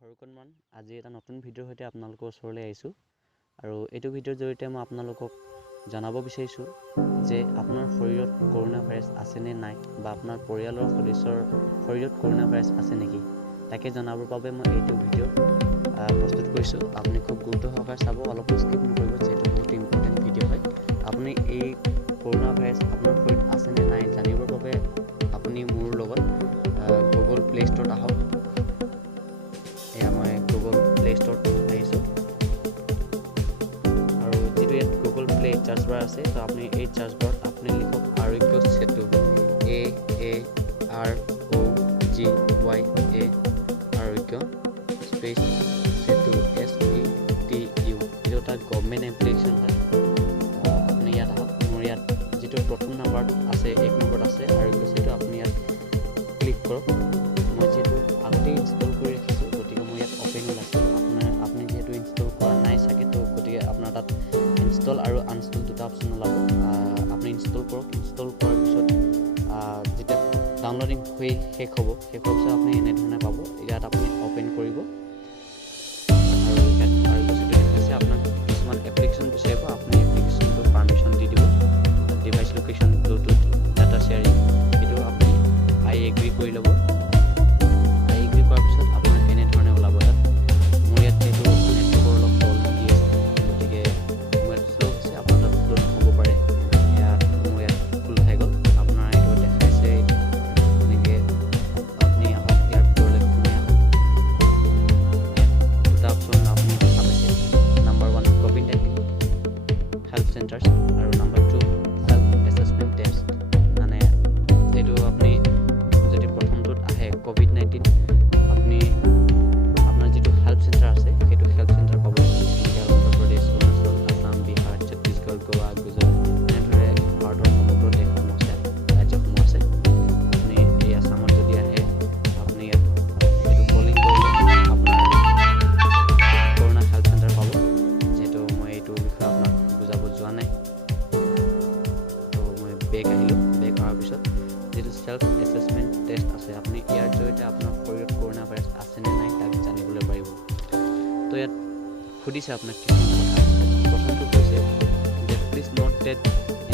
হৰুকন মৰাণ আজি এটা নতুন ভিডিঅ'ৰ সৈতে আপোনালোকৰ ওচৰলৈ আহিছোঁ আৰু এইটো ভিডিঅ'ৰ জৰিয়তে মই আপোনালোকক জনাব বিচাৰিছোঁ যে আপোনাৰ শৰীৰত কৰোনা ভাইৰাছ আছে নে নাই বা আপোনাৰ পৰিয়ালৰ সদস্যৰ শৰীৰত কৰোনা ভাইৰাছ আছে নেকি তাকে জনাবৰ বাবে মই এইটো ভিডিঅ' প্ৰস্তুত কৰিছোঁ। আপুনি খুব গুৰুত্ব সহকাৰে চাব, অলপ স্কিপ নকৰিব, যিহেতু বহুত ইম্পৰ্টেণ্ট ভিডিঅ' হয়। আপুনি এই কৰোনা ভাইৰাছ আপোনাৰ শৰীৰত আছে নে নাই জানিবৰ বাবে আপুনি মোৰ লগত গুগল প্লে ষ্ট'ৰত আহক। মই গুগল প্লে ষ্ট'ৰত আহিছোঁ আৰু যিটো ইয়াত গুগল প্লে চাৰ্চ বাৰ আছে, তো আপুনি এই চাৰ্চ বাৰত আপুনি লিখক আৰোগ্য সেতু, AAROGYA আৰোগ্য স্পেচ সেতু SETU। এইটো এটা গভৰ্ণমেণ্ট এপ্লিকেশ্যন হয়। আপুনি ইয়াত আহক, মোৰ ইয়াত যিটো প্ৰথম নাম্বাৰটো আছে, 1 নম্বৰত আছে আৰোগ্য সেতু, আপুনি ইয়াত ক্লিক কৰক। মই যিহেতু আগতেই ইনষ্টল কৰি ৰাখিছোঁ, গতিকে মই ইয়াত অপেন ওলাইছে। আপুনি যিহেতু ইনষ্টল কৰা নাই চাগে, তো গতিকে আপোনাৰ তাত ইনষ্টল আৰু আনষ্টল দুটা অপশ্যন ওলাব। আপুনি ইনষ্টল কৰক। ইনষ্টল কৰাৰ পিছত যেতিয়া ডাউনলোডিং হৈ শেষ হোৱাৰ পিছত আপুনি এনেধৰণে পাব। ইয়াত আপুনি অপেন কৰিব আৰু ইয়াত আৰোগ্য সেতু দেখাইছে। আপোনাক কিছুমান এপ্লিকেশ্যন বিচাৰিব, আপুনি এপ্লিকেশ্যনটো পাৰ্মিশ্যন দি দিব। Device location, Bluetooth, data sharing, সেইটো আপুনি আই এগ্ৰি কৰি ল'ব। আই এগ্ৰি কৰাৰ পিছত আপোনাৰ এনেধৰণে ওলাব। তাত মোৰ ইয়াত যিহেতু নেটৱৰ্কৰ অলপ প্ৰব্লেম দি আছে, গতিকে মোৰ ইয়াত শ্ল' হৈছে, আপোনাৰ তাত শ্ল' নহ'ব পাৰে। ইয়াত মোৰ ইয়াত খোল খাই গ'ল। আপোনাৰ এইটো দেখাইছে এনেকৈ। আপুনি আহক, ইয়াৰ ভিতৰলৈ সোমাই আহক। দুটা অপশ্যন আপুনি দেখা পাইছে। নাম্বাৰ 1 ক'ভিড-19 হেল্থ চেণ্টাৰ্ছ আৰু নাম্বাৰ 2 ছেল্ফ এছেছমেণ্ট টেষ্ট। মানে এইটো আপুনি যদি প্ৰথমটোত আহে ক'ভিড-19, আপুনি আপোনাৰ যিটো হেল্থ চেণ্টাৰ আছে সেইটো হেল্থ চেণ্টাৰ পাব। অন্ধ্ৰ প্ৰদেশ, অৰুণাচল, আসাম, বিহাৰ, ছত্তীশগড়, গোৱা, গুজৰাট, এনেদৰে ভাৰতৰ সমগ্ৰ দেশসমূহ আছে, ৰাজ্যসমূহ আছে। আপুনি এই আসামত যদি আহে, আপুনি ইয়াত এইটো কলিং কৰিলে আপোনাৰ কৰোনা হেল্থ চেণ্টাৰ পাব। যিহেতু মই এইটো বিষয়ে আপোনাক বুজাব যোৱা নাই, তো মই বেক আহিলোঁ। বেক অহাৰ পিছত যিটো ছেল্ফ এছেছমেণ্ট টেষ্ট আছে, আপুনি ইয়াৰ জৰিয়তে আপোনাৰ শৰীৰত কৰোনা ভাইৰাছ আছে নে নাই তাক জানিবলৈ পাৰিব। তো ইয়াত সুধিছে আপোনাক কিছুমান কথা। প্ৰথমটো কৈছে যে please note that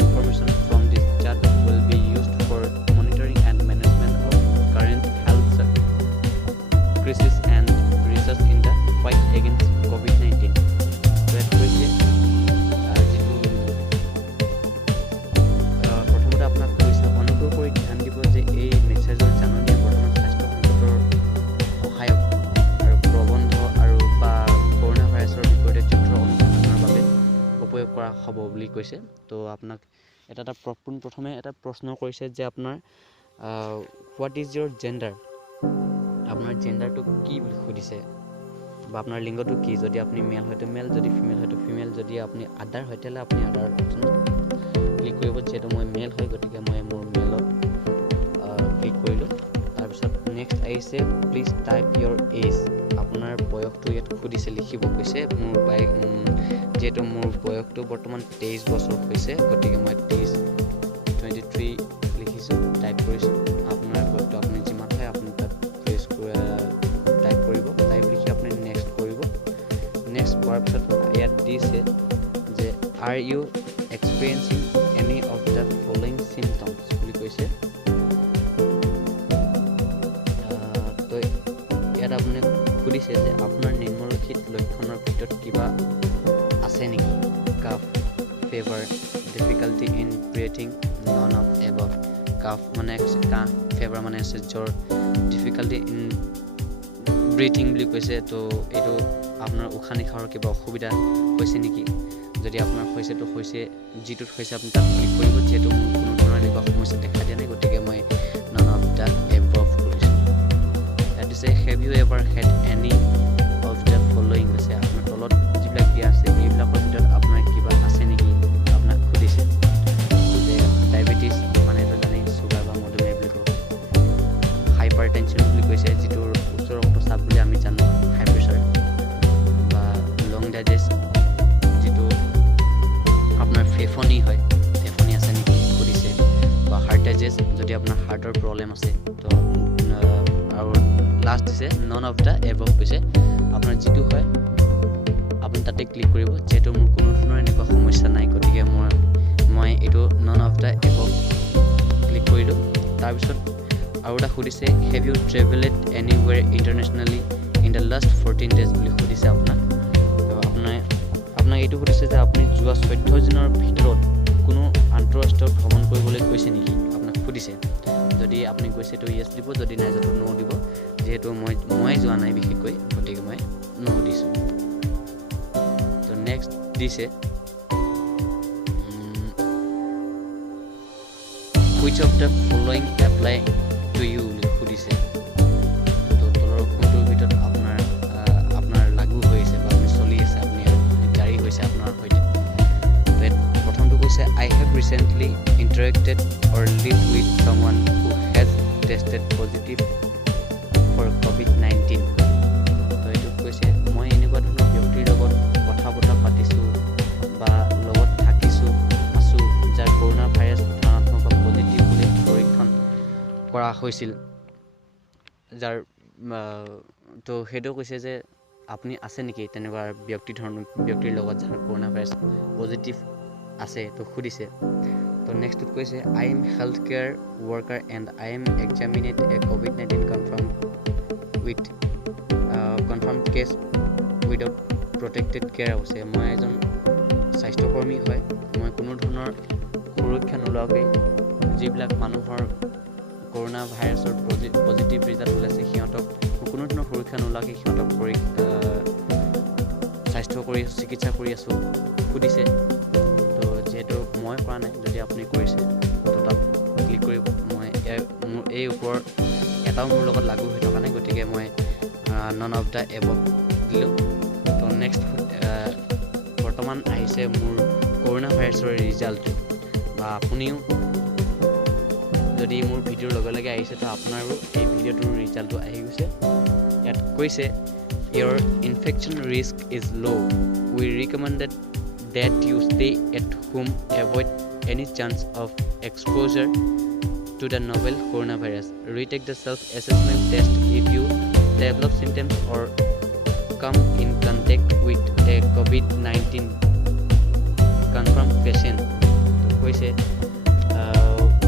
information from this chart will be used for monitoring and management of current health crisis and research in the fight against ক'ভিড-19। তো ইয়াত কৈছে যিটো প্ৰথমতে আপোনাক কৈছে, অনুগ্ৰহ কৰি ধ্যান দিব যে এই মেছেজৰ জাননীয়ে বৰ্তমান স্বাস্থ্য সংকটৰ সহায়ক আৰু প্ৰবন্ধ আৰু বা কৰোনা ভাইৰাছৰ বিপৰীতে যুদ্ধ অনুসন্ধানৰ বাবে উপয়োগ কৰা হ'ব বুলি কৈছে। তো আপোনাক প্ৰথমে এটা প্ৰশ্ন কৰিছে যে আপোনাৰ হোৱাট ইজ ইয়'ৰ জেণ্ডাৰ, আপোনাৰ জেণ্ডাৰটো কি বুলি সুধিছে, বা আপোনাৰ লিংগটো কি। যদি আপুনি মেল হয়তো মেল, যদি ফিমেল হয়তো ফিমেল, যদি আপুনি আদাৰ হয় তেতিয়াহ'লে আপুনি আদাৰ অপশ্যনত ক্লিক কৰিব। যিহেতু মই মেল হয়, গতিকে মই মোৰ মেলত ক্লিক কৰিলোঁ। তাৰপিছত নেক্সট আহিছে প্লিজ টাইপ ইয়'ৰ এজ, আপোনাৰ বয়সটো ইয়াত সুধিছে, লিখিব কৈছে। যিহেতু মোৰ বয়সটো বৰ্তমান 23 বছৰ হৈছে, গতিকে মই 23 লিখিছোঁ, টাইপ কৰিছোঁ। আপোনাৰ বয়সটো আপুনি যিমান হয় আপুনি তাত টাইপ কৰিব। টাইপ লিখি আপুনি নেক্সট কৰিব। নেক্সট কৰাৰ পিছত ইয়াত দিছে যে are you experiencing any of the following symptoms বুলি কৈছে। তো ইয়াত আপুনি সুধিছে যে আপোনাৰ নিম্নলিখিত লক্ষণৰ ভিতৰত কিবা আছে নেকি। Calf, favour, difficulty in breathing, none of above. Calf মানে কাহ, ফেভাৰ মানে আছে জ্বৰ, ডিফিকাল্টি ইন ব্ৰিথিং বুলি কৈছে। তো এইটো আপোনাৰ উশাহ নিশাহৰ কিবা অসুবিধা হৈছে নেকি। যদি আপোনাৰ হৈছেতো হৈছে, যিটোত হৈছে আপুনি তাত ক্লিক কৰিব। যিহেতু মোৰ কোনো ধৰণৰ এনেকুৱা সমস্যা দেখা দিয়া নাই, গতিকে মই নন অফ দ্য এবভ কৰিছোঁ। ইয়াত দিছে have you ever had any of the following হৈছে। আপোনাৰ তলত যিবিলাক দিয়া আছে এইবিলাকৰ ভিতৰত আপোনাৰ কিবা আছে নেকি আপোনাক সুধিছে। যে ডায়েবেটিছ মানে এইটো জানেই, চুগাৰ বা মধুমেহ বুলি কওঁ। হাইপাৰ টেনশ্যন বুলি কৈছে, যিটো উচ্চ ৰক্তচাপ বুলি আমি জানো, হাই প্ৰেছাৰ। বা লং ডাইজেষ্ট, যিটো আপোনাৰ ফেফনি হয়, ফেফনি আছে নেকি সুধিছে। বা হাৰ্ট ডাইজেষ্ট, যদি আপোনাৰ হাৰ্টৰ প্ৰব্লেম আছে। তো আৰু লাষ্ট কৈছে নন অফ দ্য এবভ কৈছে আপোনাৰ যিটো হয় আপুনি তাতে ক্লিক কৰিব যেহেতু মোৰ কোনো ধৰণৰ এনেকুৱা সমস্যা নাই গতিকে মই এইটো none of the above click কৰিলোঁ তাৰপিছত আৰু এটা সুধিছে have you travelled anywhere internationally in the last 14 days বুলি সুধিছে আপোনাক এইটো সুধিছে যে আপুনি যোৱা 14 দিনৰ ভিতৰত কোনো আন্তঃৰাষ্ট্ৰীয় ভ্ৰমণ কৰিবলৈ গৈছে নেকি আপোনাক সুধিছে যদি আপুনি গৈছে তো ইয়েছ দিব যদি নাই যদি নো দিব যেহেতু মই যোৱা নাই বিশেষকৈ গতিকে মই নো দিছোঁ তো নেক্সট দিছে which of the following apply to you সুধিছে তো তলৰ কোনটোৰ ভিতৰত আপোনাৰ লাগু হৈছে বা আপুনি চলি আছে আপুনি জাৰি হৈছে আপোনাৰ সৈতে প্ৰথমটো কৈছে I have recently interacted or lived with someone who has tested positive for COVID-19 তো এইটো কৈছে মই এনেকুৱা ধৰণৰ ব্যক্তিৰ লগত কথা বতৰা পাতিছোঁ বা লগত থাকিছোঁ আছোঁ যাৰ কৰোণা ভাইৰাছ ধনাত্মক বা পজিটিভ বুলি পৰীক্ষণ কৰা হৈছিল যাৰ তো সেইটো কৈছে যে আপুনি আছে নেকি তেনেকুৱা ব্যক্তিৰ লগত যাৰ কৰোণা ভাইৰাছ পজিটিভ আছে তো সুধিছে তো নেক্সটত কৈছে I am healthcare worker and I am examined a COVID-19 confirmed case without protected care হৈছে মই এজন স্বাস্থ্যকৰ্মী হয় মই কোনো ধৰণৰ সুৰক্ষা নোলোৱাকৈ যিবিলাক মানুহৰ কৰোণা ভাইৰাছৰ পজিটিভ ৰিজাল্ট ওলাইছে সিহঁতক কোনো ধৰণৰ সুৰক্ষা নোলোৱাকৈ সিহঁতক চিকিৎসা কৰি আছোঁ সুধিছে তো যিহেতু মই কৰা নাই যদি আপুনি কৰিছে তো তাত ক্লিক কৰিব মই মোৰ এই ওপৰত এটাও মোৰ লগত লাগু হৈ থকা নাই গতিকে মই নন অফ দ্য এবভ দিলোঁ তো নেক্সট বৰ্তমান আহিছে মোৰ কৰোণা ভাইৰাছৰ ৰিজাল্টটো বা আপুনিও যদি মোৰ ভিডিঅ'ৰ লগে লগে আহিছে তো আপোনাৰো এই ভিডিঅ'টোৰ ৰিজাল্টটো আহি গৈছে ইয়াত কৈছে your infection risk is low we recommended that you stay at home avoid any chance of exposure to the novel coronavirus retake the self-assessment test if you develop symptoms or come in contact with a COVID-19 confirmed patient তো কৈছে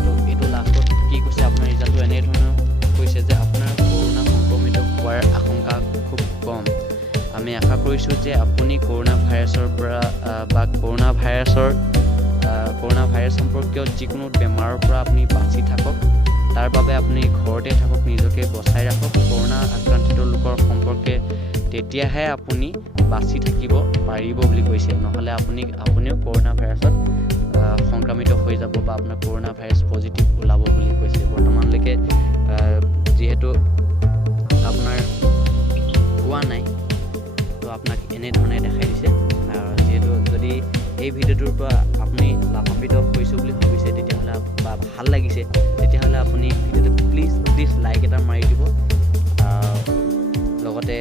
তো এইটো লাষ্টত কি কৈছে আপোনাৰ ৰিজাল্টটো এনেধৰণৰ কৈছে যে আপোনাৰ কৰোণা সংক্ৰমিত হোৱাৰ আশংকা খুব কম আমি আশা কৰিছোঁ যে আপুনি কৰোণা ভাইৰাছৰ পৰা বা কৰোণা ভাইৰাছ সম্পৰ্কীয় যিকোনো বেমাৰৰ পৰা আপুনি বাচি থাকক তাৰ বাবে আপুনি ঘৰতে থাকক নিজকে বচাই ৰাখক কৰোণা আক্ৰান্তিত লোকৰ সম্পৰ্কে তেতিয়াহে আপুনি বাচি থাকিব পাৰিব বুলি কৈছে নহ'লে আপুনিও কৰোণা ভাইৰাছত সংক্ৰমিত হৈ যাব বা আপোনাৰ কৰোণা ভাইৰাছ পজিটিভ ওলাব বুলি কৈছে বৰ্তমানলৈকে যিহেতু আপোনাৰ হোৱা নাই তো আপোনাক এনেধৰণে দেখাই দিছে যিহেতু যদি এই ভিডিঅ'টোৰ পৰা আপুনি লাভান্বিত হৈছোঁ বুলি ভাবিছে তেতিয়াহ'লে বা ভাল লাগিছে তেতিয়াহ'লে আপুনি ভিডিঅ'টো প্লিজ লাইক এটা মাৰি দিব লগতে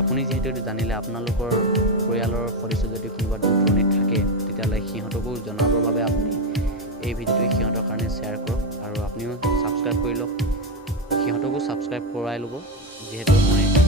আপুনি যিহেতু জানিলে আপোনালোকৰ পৰিয়ালৰ সদস্য যদি কোনোবা দূৰণিত থাকে তেতিয়াহ'লে সিহঁতকো জনাবৰ বাবে আপুনি এই ভিডিঅ'টো সিহঁতৰ কাৰণে শ্বেয়াৰ কৰক আৰু আপুনিও ছাবস্ক্ৰাইব কৰি লওক সিহঁতকো ছাবস্ক্ৰাইব কৰাই ল'ব যিহেতু মই